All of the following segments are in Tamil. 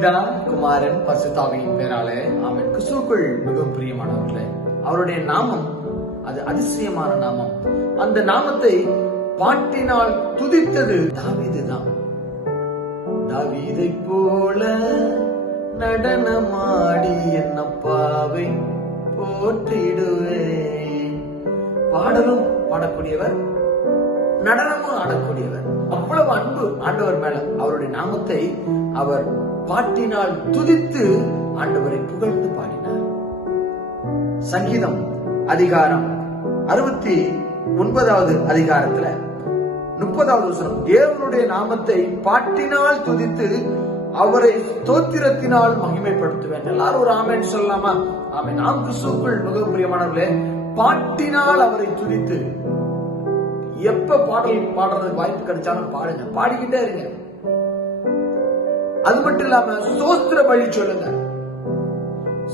குமாரன் பசுதாவியின் பேராலே. அவன் கிறிஸ்துவுக்குள் மிகவும் பிரியமானவர்களே அவருடைய நாமம் அது அதிசயமான நாமம். அந்த நாமத்தை பாட்டினால் துதித்தது தாவீது தான் தாவீதை போல நடனமாடி என்னப்பாவை போற்றிடுவே பாடலும் பாடக்கூடியவர் நடனமும் ஆடக்கூடியவர். அவ்வளவு அன்பு ஆண்டவர் மேல. அவருடைய நாமத்தை அவர் பாட்டினால் துதித்து ஆண்டவரை புகழ்ந்து பாடினார். சங்கீதம் அதிகாரம் அறுபத்தி ஒன்பதாவது அதிகாரத்துல முப்பதாவது வசனம் தேவனுடைய நாமத்தை பாட்டினால் துதித்து அவரை ஸ்தோத்திரத்தினால் மகிமைப்படுத்துவேன். எல்லாரும் ஒரு ஆமேன் சொல்லலாமா? ஆமே நாம் கிறிஸ்துக்குள் மிக பிரியமானவர்களே பாட்டினால் அவரை துதித்து எப்ப பாடல் பாடுறதுக்கு வாய்ப்பு கிடைச்சாலும் பாடுங்க. பாடிக்கிட்டே இருங்க. அது மட்டும் இல்லாம சோத்திர பலி சொல்லுங்க.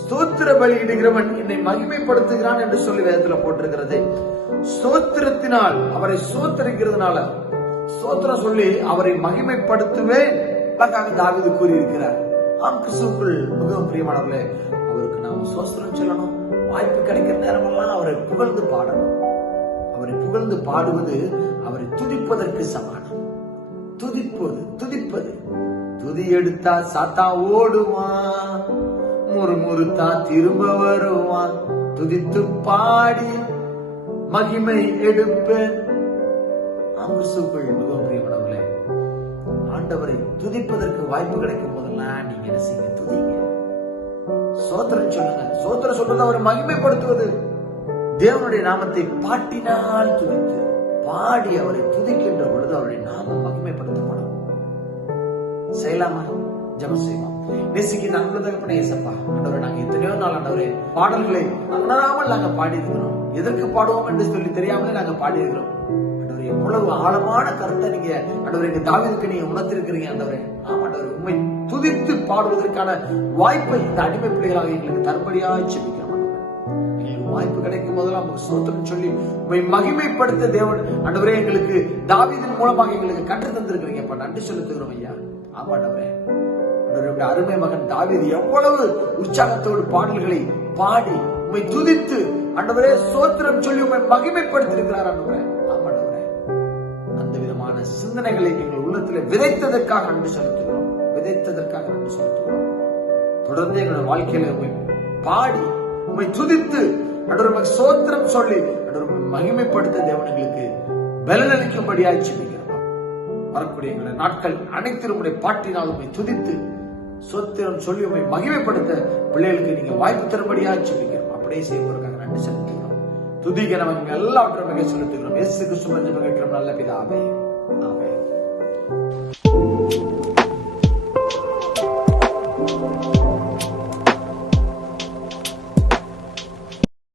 சோத்திர பலி இடுகிறவன் என்னை மகிமைப்படுத்துகிறான் என்று சொல்லி வேதத்துல போட்டிருக்கிறது. சோத்திரத்தினால் அவரை சோத்திரிக்கிறதுனால சோத்திரம் சொல்லி அவரை மகிமைப்படுத்துவேன் தாவிது கூறியிருக்கிறார். ஆம் கிறிஸ்துக்குள் மிகவும் பிரியமானவர்களே அவருக்கு நாம் சோஸ்திரம் சொல்லணும். வாய்ப்பு கிடைக்கிற நேரமெல்லாம் அவரை புகழ்ந்து பாடணும். அவரை புகழ்ந்து பாடுவது அவரை துதிப்பதற்கு சமானம் துதிப்பது துதிப்பது. துதி எடுத்தா சாத்தா ஓடுவான். முறுமுறுத்தா திரும்ப வருவான். துதித்து பாடி மகிமை எடுப்பேன். அமிர்சுக்குள் மிகவும் பிரியமானவர்களே ஆண்டவரை துதிப்பதற்கு வாய்ப்பு கிடைக்கும் போதெல்லாம் நீங்க என்ன செய்யுங்க? துதிங்க. சோத்திரம் சொல்லுங்க. சோத்திரம் சொல்றது அவரை மகிமைப்படுத்துவது. தேவனுடைய நாமத்தை பாட்டினால் துதித்து பாடி அவரை துதிக்கின்ற செய்யலாமா ஜெபம் செய்வோம். நேசிக்கு நன்கு தகப்பனே ஏசப்பா ஆண்டவரே நாங்க எத்தனையோ நாள் ஆண்டவரே பாடல்களை உணராமல் நாங்க பாடியிருக்கிறோம். எதற்கு பாடுவோம் என்று சொல்லி தெரியாமலே நாங்க பாடியிருக்கிறோம். ஆண்டவரே எவ்வளவு ஆழமான கருத்தை நீங்க ஆண்டவரே எங்க தாவிதுக்கு நீங்க உணர்த்திருக்கிறீங்க ஆண்டவரே. ஆமா ஆண்டவரே உண்மை துதித்து பாடுவதற்கான வாய்ப்பை இந்த அடிமை பிள்ளைகளாக எங்களுக்கு தரும்படியாக செபிக்கிறோம் வாய்ப்பு கிடைக்கும் போதெல்லாம் உங்களுக்கு சொல்லி உண்மை மகிமைப்படுத்த தேவன் ஆண்டவரே எங்களுக்கு தாவிதின் மூலமாக எங்களுக்கு கற்று தந்திருக்கிறீங்க அப்ப நன்றி செலுத்துகிறோம் ஐயா. ஆமா ஆண்டவரே அருமை மகன் தாவீது எவ்வளவு உற்சாகத்தோடு பாடல்களை பாடி உண்மை துதித்து அண்டவரே சோத்திரம் சொல்லி உண்மை மகிமைப்படுத்தியிருக்கிறார் ஆண்டவரே. ஆமா அந்த விதமான சிந்தனைகளை எங்கள் உள்ளத்துல விதைத்ததற்காக அன்பு செலுத்துகிறோம். விதைத்ததற்காக அன்பு செலுத்துகிறோம். தொடர்ந்து எங்களோட வாழ்க்கையில உண்மை பாடி உண்மை துதித்து அடர் சோத்திரம் சொல்லி அன்றொரு மகிமைப்படுத்த தேவனங்களுக்கு பலனளிக்கும்படியாய் செபிக்கிறோம். வரக்கூடிய எங்களுடைய நாட்கள் அனைத்து உடைய பாட்டினால் உண்மை துதித்து சொத்திரம் சொல்லி உண்மை மகிமைப்படுத்த பிள்ளைகளுக்கு நீங்க வாய்ப்பு தரும்படியா சொல்லுங்க அப்படியே செய்வதற்காக நன்றி செலுத்துகிறோம். துதிக்க நமக்கு எல்லாவற்றையும் மிக செலுத்துகிறோம். எஸ் கிருஷ்ணன் கேட்கிறோம். நல்ல பிதாவே. ஆமென்.